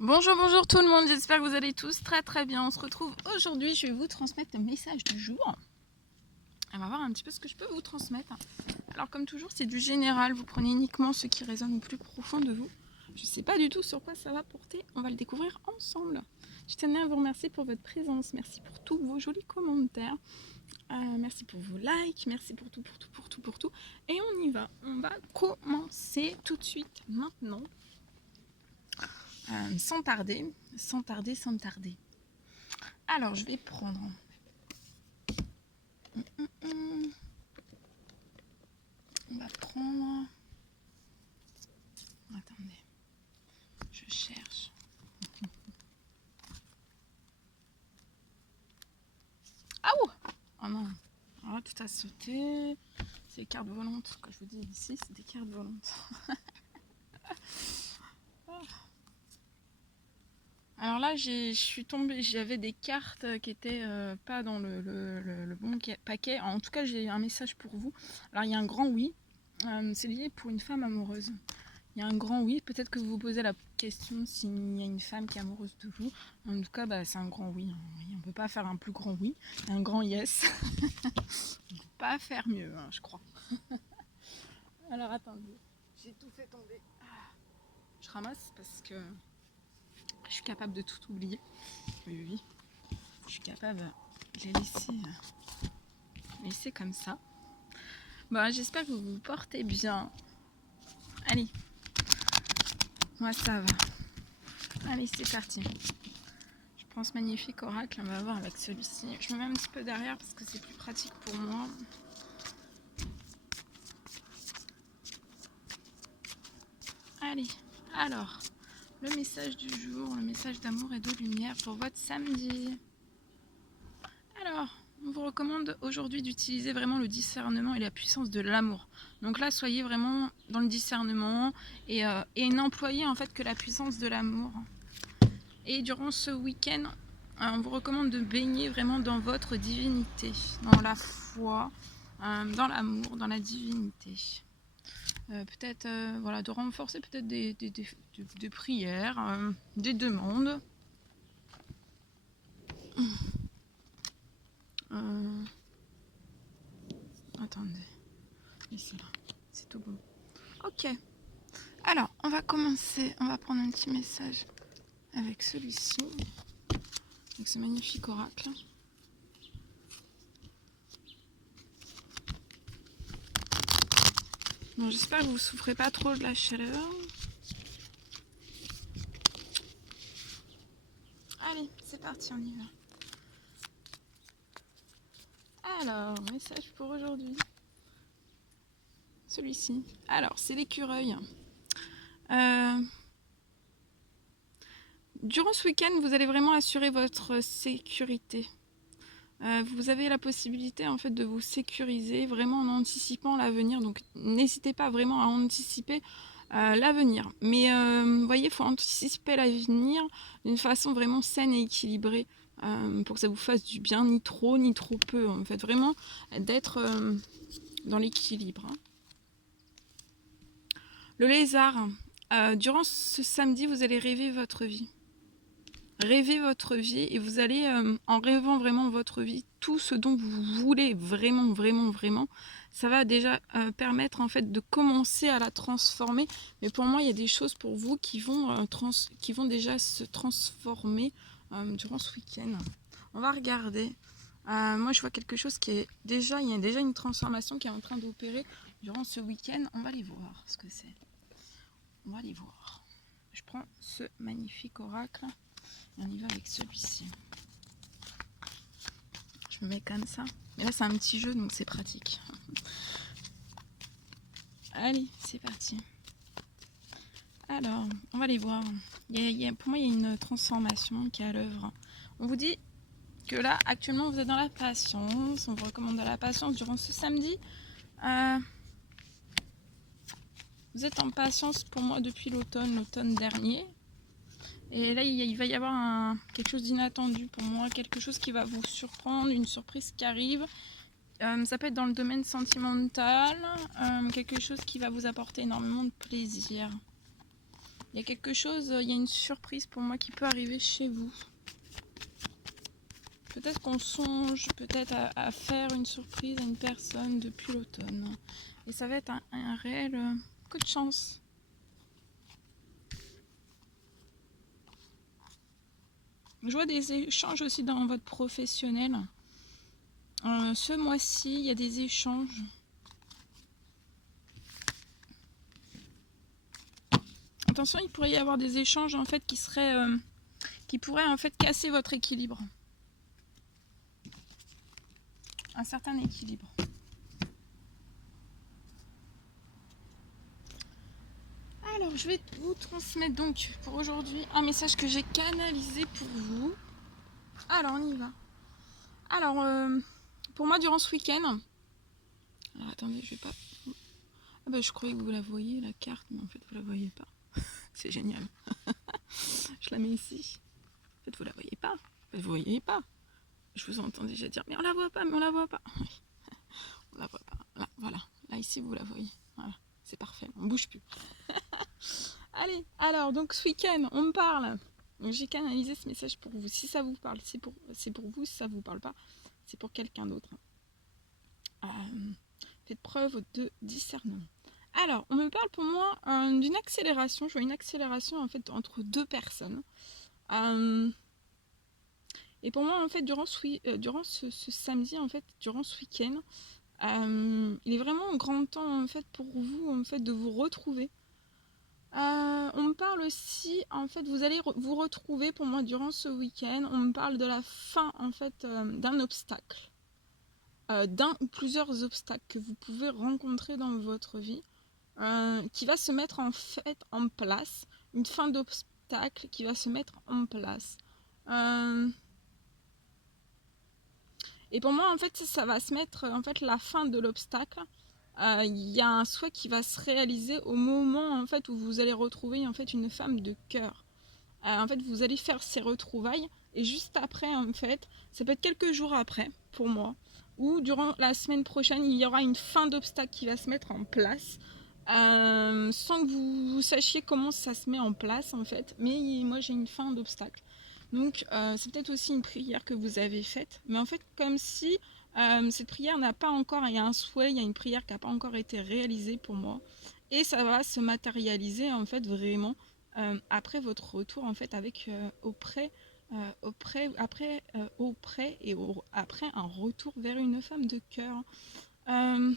Bonjour, bonjour tout le monde, j'espère que vous allez tous très bien. On se retrouve aujourd'hui, je vais vous transmettre le message du jour. On va voir un petit peu ce que je peux vous transmettre. Alors comme toujours, c'est du général, vous prenez uniquement ce qui résonne au plus profond de vous. Je ne sais pas du tout sur quoi ça va porter, on va le découvrir ensemble. Je tenais à vous remercier pour votre présence, merci pour tous vos jolis commentaires. Merci pour vos likes, merci pour tout. Et on y va, on va commencer tout de suite maintenant. Sans tarder. Alors, je vais prendre. On va prendre. Attendez, je cherche. Ah ouh! Oh non, alors là, tout a sauté. C'est des cartes volantes. Quand je vous dis ici, c'est des cartes volantes. Alors là, je suis tombée, j'avais des cartes qui étaient pas dans le bon paquet. En tout cas, j'ai un message pour vous. Alors, il y a un grand oui. C'est lié pour une femme amoureuse. Il y a un grand oui. Peut-être que vous vous posez la question s'il y a une femme qui est amoureuse de vous. En tout cas, c'est un grand oui. On ne peut pas faire un plus grand oui. Un grand yes. On ne peut pas faire mieux, je crois. Alors, attendez. J'ai tout fait tomber. Je ramasse parce que je suis capable de tout oublier. Oui. Je suis capable de les laisser comme ça. Bon, j'espère que vous vous portez bien. Allez. Moi, ça va. Allez, c'est parti. Je prends ce magnifique oracle. On va voir avec celui-ci. Je me mets un petit peu derrière parce que c'est plus pratique pour moi. Allez. Alors, le message du jour, le message d'amour et de lumière pour votre samedi. Alors, on vous recommande aujourd'hui d'utiliser vraiment le discernement et la puissance de l'amour. Donc là, soyez vraiment dans le discernement et n'employez en fait que la puissance de l'amour. Et durant ce week-end, on vous recommande de baigner vraiment dans votre divinité, dans la foi, dans l'amour, dans la divinité. Peut-être voilà, de renforcer peut-être des prières, des demandes. Attendez, ici là, c'est tout bon. Ok, alors on va commencer, on va prendre un petit message avec celui-ci, avec ce magnifique oracle. Bon, j'espère que vous ne souffrez pas trop de la chaleur. Allez, c'est parti, on y va. Alors, message pour aujourd'hui. Celui-ci. Alors, c'est l'écureuil. Durant ce week-end, vous allez vraiment assurer votre sécurité. Vous avez la possibilité en fait de vous sécuriser vraiment en anticipant l'avenir. Donc, n'hésitez pas vraiment à anticiper l'avenir. Mais vous voyez, il faut anticiper l'avenir d'une façon vraiment saine et équilibrée pour que ça vous fasse du bien, ni trop peu. En fait, vraiment d'être dans l'équilibre. Le lézard, durant ce samedi, vous allez rêver votre vie. Rêvez votre vie et vous allez, en rêvant vraiment votre vie, tout ce dont vous voulez vraiment, ça va déjà permettre en fait de commencer à la transformer. Mais pour moi, il y a des choses pour vous qui vont déjà se transformer durant ce week-end. On va regarder. Moi, je vois quelque chose qui est déjà, il y a déjà une transformation qui est en train d'opérer durant ce week-end. On va aller voir ce que c'est. On va aller voir. Je prends ce magnifique oracle. On y va avec celui-ci. Je me mets comme ça. Mais là, c'est un petit jeu, donc c'est pratique. Allez, c'est parti. Alors, on va aller voir. Pour moi, il y a une transformation qui est à l'œuvre. On vous dit que là, actuellement, vous êtes dans la patience. On vous recommande de la patience durant ce samedi. Vous êtes en patience pour moi depuis l'automne dernier. Et là, il va y avoir quelque chose d'inattendu pour moi, quelque chose qui va vous surprendre, une surprise qui arrive. Ça peut être dans le domaine sentimental, quelque chose qui va vous apporter énormément de plaisir. Il y a quelque chose, il y a une surprise pour moi qui peut arriver chez vous. Peut-être qu'on songe peut-être à faire une surprise à une personne depuis l'automne. Et ça va être un réel coup de chance. Je vois des échanges aussi dans votre professionnel. Ce mois-ci, il y a des échanges. Attention, il pourrait y avoir des échanges en fait qui pourraient en fait casser votre équilibre. Un certain équilibre. Alors, je vais vous transmettre donc pour aujourd'hui un message que j'ai canalisé pour vous. Alors, on y va. Alors, pour moi, durant ce week-end... Alors, attendez, je vais pas... Ah bah, je croyais que vous la voyez, la carte, mais en fait, vous la voyez pas. C'est génial. Je la mets ici. En fait, vous la voyez pas. En fait, vous voyez pas. Je vous entends déjà dire, mais on la voit pas, mais on la voit pas. Oui. On la voit pas. Là, voilà. Là, ici, vous la voyez. Voilà. C'est parfait. On bouge plus. Allez, alors, donc ce week-end, on me parle. Donc, j'ai canalisé ce message pour vous. Si ça vous parle, c'est pour vous. Si ça vous parle pas, c'est pour quelqu'un d'autre. Faites preuve de discernement. Alors, on me parle pour moi d'une accélération. Je vois une accélération en fait entre deux personnes. Et pour moi, en fait, durant ce samedi, en fait, durant ce week-end, il est vraiment grand temps en fait pour vous en fait de vous retrouver. On me parle aussi, en fait, vous allez vous retrouver pour moi durant ce week-end. On me parle de la fin en fait d'un obstacle. D'un ou plusieurs obstacles que vous pouvez rencontrer dans votre vie, qui va se mettre en fait en place, une fin d'obstacle qui va se mettre en place. Et pour moi, en fait, ça va se mettre en fait la fin de l'obstacle. Il y a un souhait qui va se réaliser au moment en fait où vous allez retrouver en fait une femme de cœur. En fait, vous allez faire ces retrouvailles et juste après, en fait, ça peut être quelques jours après pour moi, ou durant la semaine prochaine, il y aura une fin d'obstacle qui va se mettre en place, sans que vous sachiez comment ça se met en place en fait. Mais moi, j'ai une fin d'obstacle. Donc, c'est peut-être aussi une prière que vous avez faite, mais en fait, comme si cette prière n'a pas encore, il y a un souhait, il y a une prière qui n'a pas encore été réalisée pour moi, et ça va se matérialiser en fait vraiment après votre retour en fait avec après un retour vers une femme de cœur. On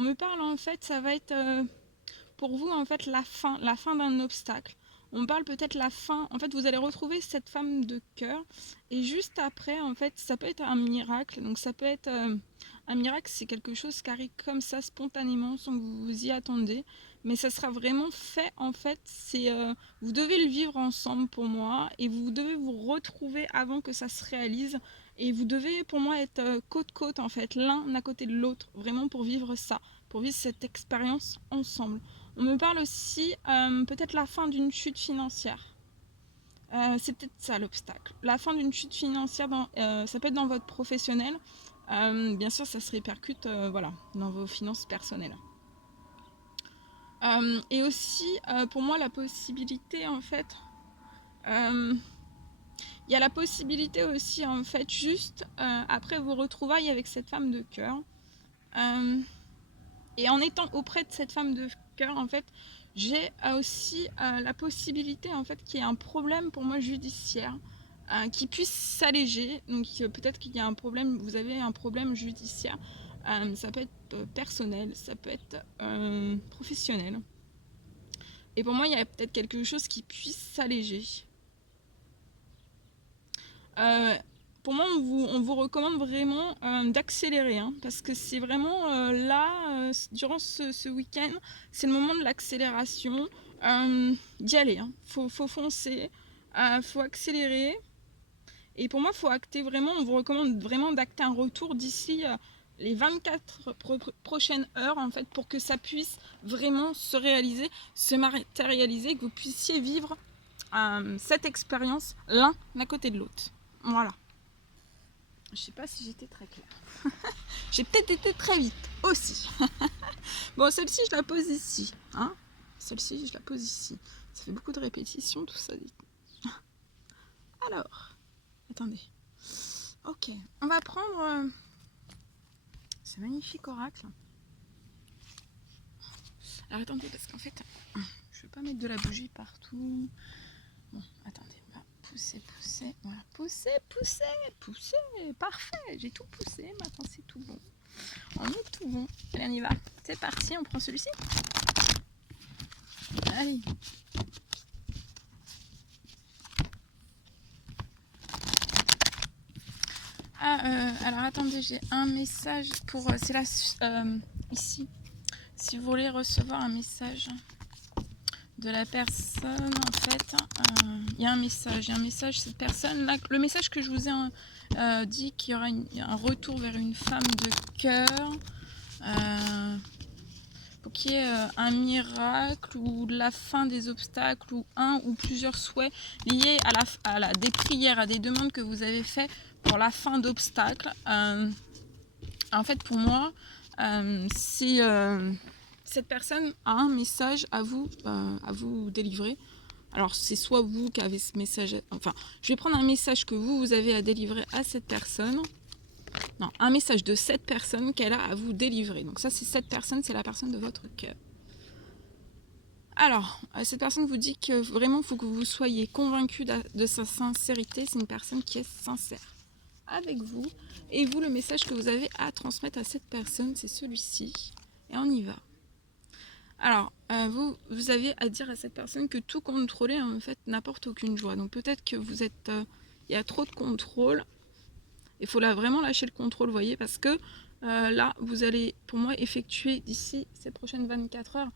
me parle en fait, ça va être pour vous en fait la fin d'un obstacle. On parle peut-être la fin, en fait vous allez retrouver cette femme de cœur et juste après en fait ça peut être un miracle. Donc ça peut être un miracle, c'est quelque chose qui arrive comme ça spontanément sans que vous vous y attendez, mais ça sera vraiment fait en fait, c'est vous devez le vivre ensemble pour moi et vous devez vous retrouver avant que ça se réalise et vous devez pour moi être côte-côte en fait, l'un à côté de l'autre, vraiment pour vivre ça, pour vivre cette expérience ensemble. On me parle aussi peut-être la fin d'une chute financière. C'est peut-être ça l'obstacle. La fin d'une chute financière, ça peut être dans votre professionnel. Bien sûr, ça se répercute voilà, dans vos finances personnelles. Et aussi, pour moi, la possibilité, en fait, il y a la possibilité aussi, en fait, juste après vos retrouvailles avec cette femme de cœur, et en étant auprès de cette femme de cœur, en fait, j'ai aussi la possibilité, en fait, qu'il y ait un problème pour moi judiciaire qui puisse s'alléger. Donc peut-être qu'il y a un problème, vous avez un problème judiciaire. Ça peut être personnel, ça peut être professionnel. Et pour moi, il y a peut-être quelque chose qui puisse s'alléger. Pour moi, on vous recommande vraiment d'accélérer, hein, parce que c'est vraiment là, durant ce week-end, c'est le moment de l'accélération, d'y aller. Hein. Faut foncer, faut accélérer. Et pour moi, faut acter vraiment, on vous recommande vraiment d'acter un retour d'ici les 24 prochaines heures, en fait, pour que ça puisse vraiment se réaliser, se matérialiser, que vous puissiez vivre cette expérience l'un à côté de l'autre. Voilà. Je sais pas si j'étais très claire. J'ai peut-être été très vite aussi. Bon, celle-ci, je la pose ici. Hein, celle-ci, je la pose ici. Ça fait beaucoup de répétitions, tout ça. Alors, attendez. Ok, on va prendre ce magnifique oracle. Alors attendez, parce qu'en fait, je ne vais pas mettre de la bougie partout. Bon, attendez, on va pousser. Voilà, pousser. Parfait, j'ai tout poussé, maintenant c'est tout bon. On est tout bon. Allez, on y va. C'est parti, on prend celui-ci. Allez. Alors attendez, j'ai un message pour... c'est là, ici. Si vous voulez recevoir un message de la personne, en fait, il y a un message, cette personne, là, le message que je vous ai dit qu'il y aura un retour vers une femme de cœur, pour qu'il y ait un miracle ou la fin des obstacles ou un ou plusieurs souhaits liés à des prières, à des demandes que vous avez fait pour la fin d'obstacles. En fait, pour moi, si cette personne a un message à vous délivrer, alors c'est soit vous qui avez ce message, enfin, je vais prendre un message que vous avez à délivrer à cette personne. Non, un message de cette personne qu'elle a à vous délivrer. Donc ça, c'est cette personne, c'est la personne de votre cœur. Alors, cette personne vous dit que vraiment, il faut que vous soyez convaincu de sa sincérité. C'est une personne qui est sincère avec vous. Et vous, le message que vous avez à transmettre à cette personne, c'est celui-ci. Et on y va. Alors, vous avez à dire à cette personne que tout contrôler, en fait, n'apporte aucune joie. Donc peut-être que vous êtes... il y a trop de contrôle. Il faut là vraiment lâcher le contrôle, vous voyez, parce que là, vous allez, pour moi, effectuer d'ici ces prochaines 24 heures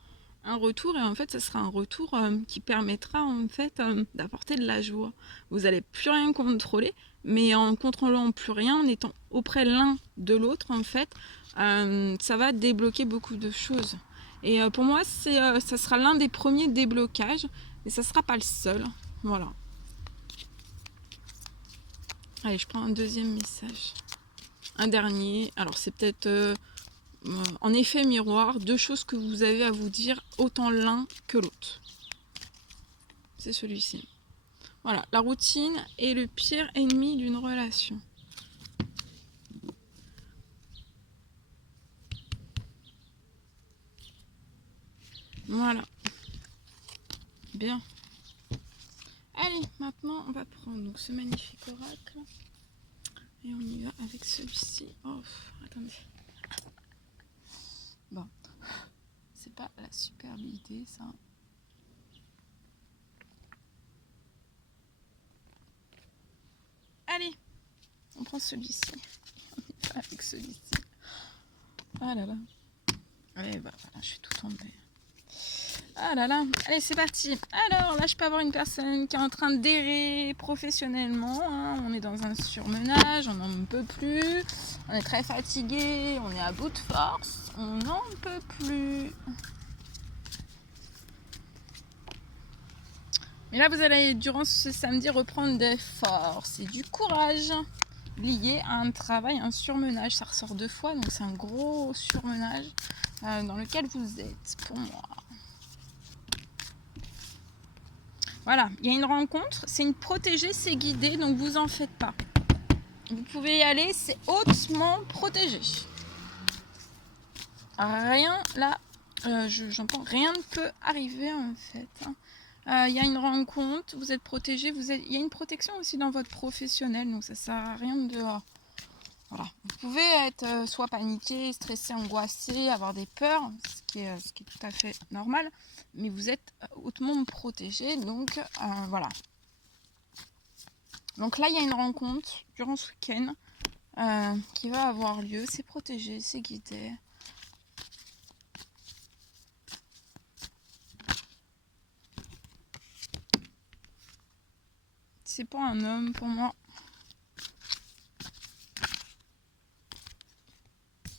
un retour, et en fait, ce sera un retour qui permettra, en fait, d'apporter de la joie. Vous n'allez plus rien contrôler, mais en contrôlant plus rien, en étant auprès l'un de l'autre, en fait, ça va débloquer beaucoup de choses. Et pour moi, ça sera l'un des premiers déblocages, mais ça ne sera pas le seul. Voilà. Allez, je prends un deuxième message. Un dernier. Alors, c'est peut-être en effet miroir, deux choses que vous avez à vous dire, autant l'un que l'autre. C'est celui-ci. Voilà, la routine est le pire ennemi d'une relation. Voilà. Bien. Allez, maintenant, on va prendre donc, ce magnifique oracle. Et on y va avec celui-ci. Oh, attendez. Bon. C'est pas la superbe idée, ça. Allez, on prend celui-ci. On y va avec celui-ci. Ah là là. Allez, bah, voilà, je suis tout tombée. Ah là là, allez c'est parti. Alors là je peux avoir une personne qui est en train d'errer professionnellement, hein. On est dans un surmenage, on n'en peut plus, on est très fatigué, on est à bout de force, on n'en peut plus. Mais là vous allez durant ce samedi reprendre des forces et du courage lié à un travail, un surmenage. Ça ressort 2 fois, donc c'est un gros surmenage dans lequel vous êtes pour moi. Voilà, il y a une rencontre, c'est une protégée, c'est guidé, donc vous en faites pas. Vous pouvez y aller, c'est hautement protégé. Rien là, j'entends, rien ne peut arriver en fait. Il y a une rencontre, vous êtes protégé, il y a une protection aussi dans votre professionnel, donc ça sert à rien de... Voilà. Vous pouvez être soit paniqué, stressé, angoissé, avoir des peurs, ce qui est tout à fait normal, mais vous êtes hautement protégé, donc voilà. Donc là, il y a une rencontre durant ce week-end qui va avoir lieu, c'est protégé, c'est guidé. C'est pas un homme pour moi.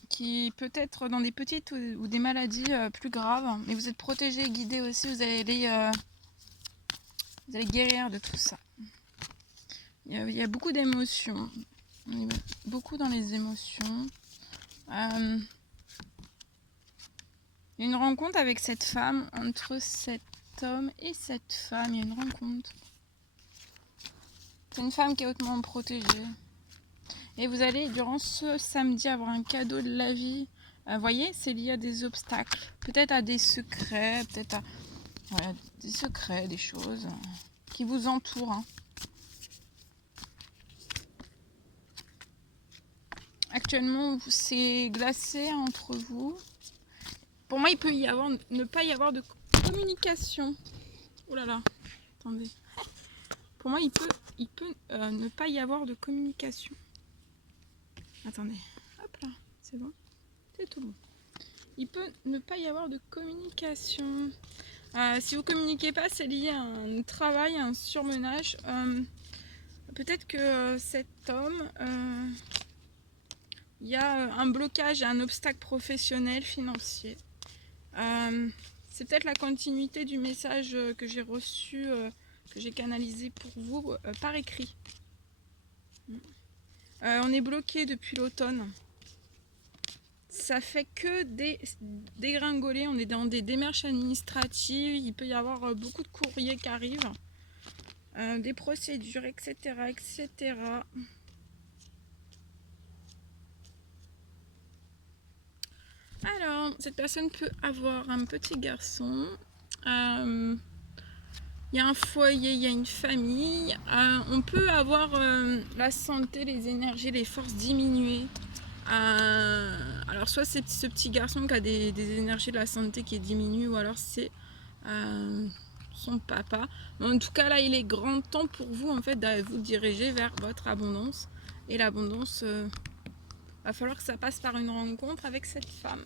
Qui peut être dans des petites ou des maladies plus graves, mais vous êtes protégé, guidé aussi, vous allez guérir de tout ça. Il y a beaucoup d'émotions, on est beaucoup dans les émotions. Il y a une rencontre avec cette femme entre cette cet homme et cette femme, il y a une rencontre. C'est une femme qui est hautement protégée. Et vous allez, durant ce samedi, avoir un cadeau de la vie. Vous voyez, c'est lié à des obstacles. Peut-être à des secrets, peut-être à voilà, des secrets, des choses qui vous entourent. Hein. Actuellement, c'est glacé entre vous. Pour moi, il peut y avoir, ne pas y avoir de communication. Oh là là, attendez. Pour moi, il peut ne pas y avoir de communication. Attendez, hop là, c'est bon, c'est tout bon. Il peut ne pas y avoir de communication. Si vous communiquez pas, c'est lié à un travail, à un surmenage. Peut-être que cet homme, il y a un blocage, un obstacle professionnel, financier. C'est peut-être la continuité du message que j'ai reçu, que j'ai canalisé pour vous par écrit. On est bloqué depuis l'automne. Ça fait que dégringoler. On est dans des démarches administratives. Il peut y avoir beaucoup de courriers qui arrivent. Des procédures, etc. etc. Alors, cette personne peut avoir un petit garçon. Il y a un foyer, il y a une famille. On peut avoir la santé, les énergies, les forces diminuées. Alors soit c'est ce petit garçon qui a des énergies de la santé qui est diminuée, ou alors c'est son papa. Mais en tout cas là, il est grand temps pour vous en fait de vous diriger vers votre abondance. Et l'abondance, va falloir que ça passe par une rencontre avec cette femme.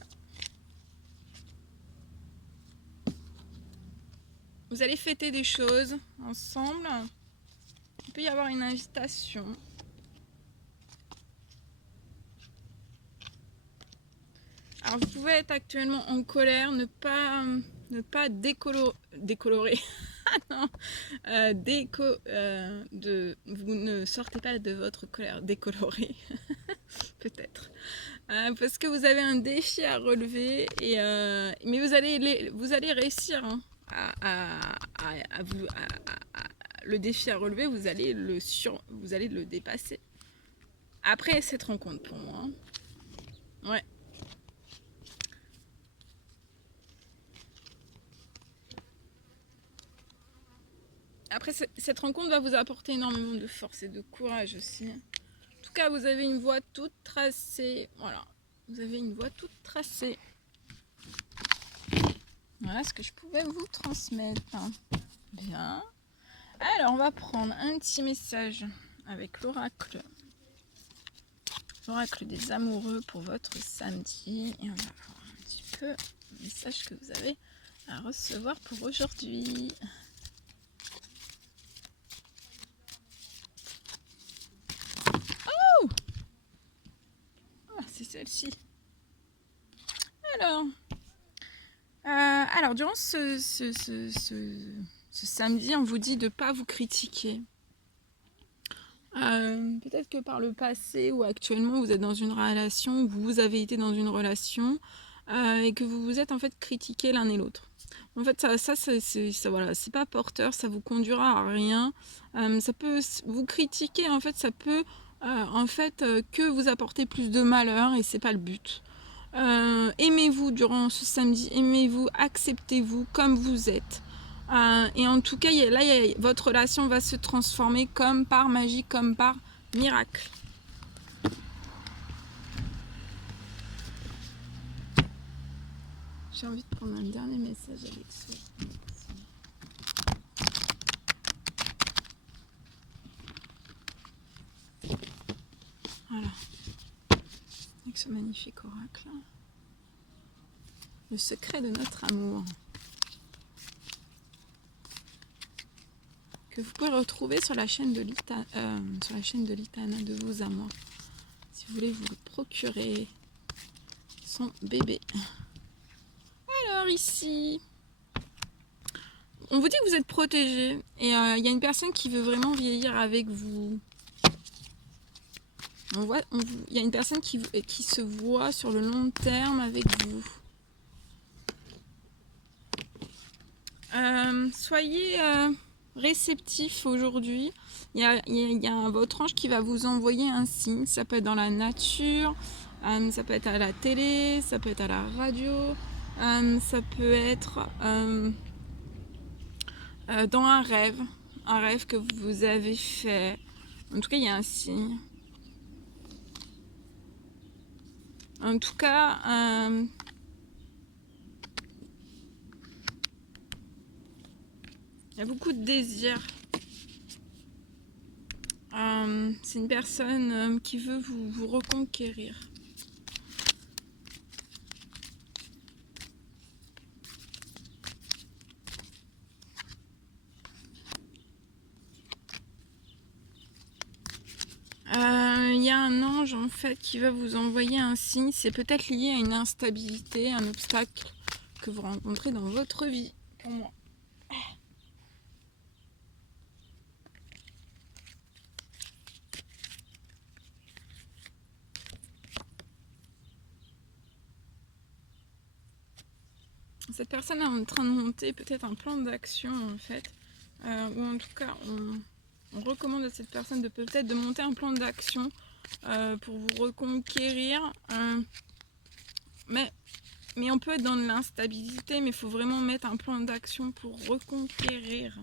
Vous allez fêter des choses ensemble. Il peut y avoir une invitation. Alors vous pouvez être actuellement en colère, ne pas décolorer. Non, vous ne sortez pas de votre colère décolorée, peut-être. Parce que vous avez un défi à relever, mais vous allez réussir hein, le défi à relever, vous allez le dépasser. Après cette rencontre pour moi. Hein. Ouais. Après, cette rencontre va vous apporter énormément de force et de courage aussi. En tout cas, vous avez une voie toute tracée. Voilà, vous avez une voie toute tracée. Voilà ce que je pouvais vous transmettre. Bien. Alors, on va prendre un petit message avec l'oracle. L'oracle des amoureux pour votre samedi. Et on va voir un petit peu le message que vous avez à recevoir pour aujourd'hui. C'est celle-ci. Alors durant ce samedi, on vous dit de ne pas vous critiquer. Peut-être que par le passé ou actuellement, vous êtes dans une relation, vous avez été dans une relation et que vous vous êtes en fait critiqué l'un et l'autre. En fait, ça voilà, c'est pas porteur, ça vous conduira à rien. Ça peut vous critiquer, en fait, ça peut que vous apporter plus de malheur et c'est pas le but. Aimez-vous durant ce samedi, aimez-vous, acceptez-vous comme vous êtes. Et en tout cas, votre relation va se transformer comme par magie, comme par miracle. J'ai envie de prendre un dernier message avec ça. Voilà. Avec ce magnifique oracle. Le secret de notre amour. Que vous pouvez retrouver sur la chaîne de Litana de vos amours. Si vous voulez vous le procurer, son bébé. Alors ici, on vous dit que vous êtes protégé et il y a une personne qui veut vraiment vieillir avec vous. Il y a une personne qui se voit sur le long terme avec vous. Soyez réceptif aujourd'hui. Il y a votre ange qui va vous envoyer un signe. Ça peut être dans la nature, ça peut être à la télé, ça peut être à la radio, ça peut être dans un rêve que vous avez fait. En tout cas, il y a un signe. En tout cas, il y a beaucoup de désirs. C'est une personne qui veut vous reconquérir. Il y a un ange en fait qui va vous envoyer un signe. C'est peut-être lié à une instabilité, un obstacle que vous rencontrez dans votre vie. Pour moi. Cette personne est en train de monter peut-être un plan d'action en fait, ou en tout cas on recommande à cette personne de peut-être de monter un plan d'action pour vous reconquérir, mais on peut être dans de l'instabilité, mais il faut vraiment mettre un plan d'action pour reconquérir.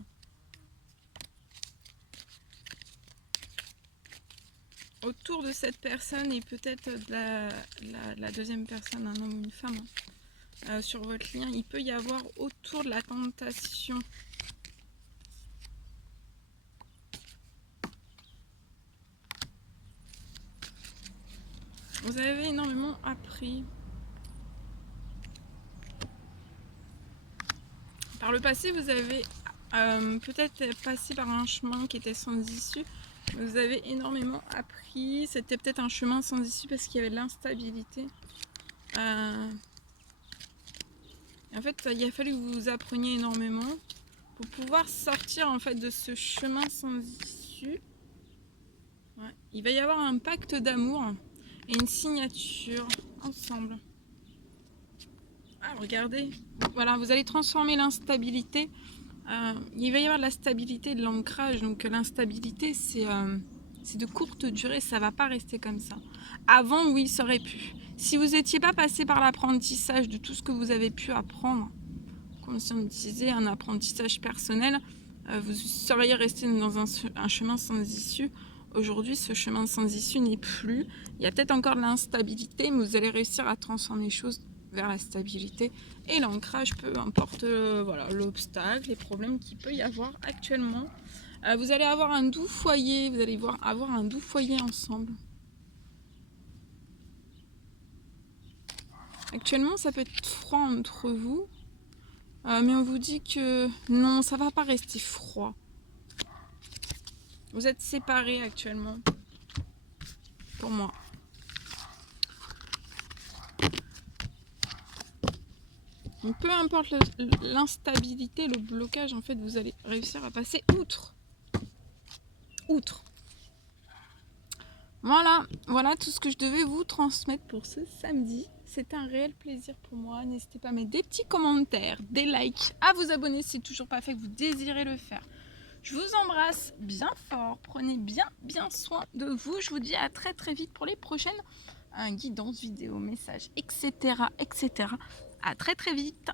Autour de cette personne et peut-être la deuxième personne, un homme ou une femme, sur votre lien, il peut y avoir autour de la tentation. Vous avez énormément appris. Par le passé, vous avez peut-être passé par un chemin qui était sans issue. Vous avez énormément appris. C'était peut-être un chemin sans issue parce qu'il y avait de l'instabilité. En fait, il a fallu que vous appreniez énormément pour pouvoir sortir en fait de ce chemin sans issue. Ouais. Il va y avoir un pacte d'amour et une signature ensemble. Ah, regardez. Voilà, vous allez transformer l'instabilité. Il va y avoir de la stabilité et de l'ancrage. Donc l'instabilité, c'est de courte durée. Ça ne va pas rester comme ça. Avant, oui, ça aurait pu. Si vous n'étiez pas passé par l'apprentissage de tout ce que vous avez pu apprendre, conscientiser un apprentissage personnel, vous seriez resté dans un chemin sans issue. Aujourd'hui, ce chemin sans issue n'est plus. Il y a peut-être encore de l'instabilité, mais vous allez réussir à transformer les choses vers la stabilité et l'ancrage, peu importe voilà, l'obstacle, les problèmes qu'il peut y avoir actuellement. Vous allez avoir un doux foyer, vous allez avoir un doux foyer ensemble. Actuellement, ça peut être froid entre vous, mais on vous dit que non, ça va pas rester froid. Vous êtes séparés actuellement, pour moi. Donc peu importe l'instabilité, le blocage, en fait, vous allez réussir à passer outre. Voilà tout ce que je devais vous transmettre pour ce samedi. C'était un réel plaisir pour moi. N'hésitez pas à mettre des petits commentaires, des likes, à vous abonner si ce n'est toujours pas fait, que vous désirez le faire. Je vous embrasse bien fort. Prenez bien soin de vous. Je vous dis à très très vite pour les prochaines guidances, vidéos, messages, etc. À très très vite.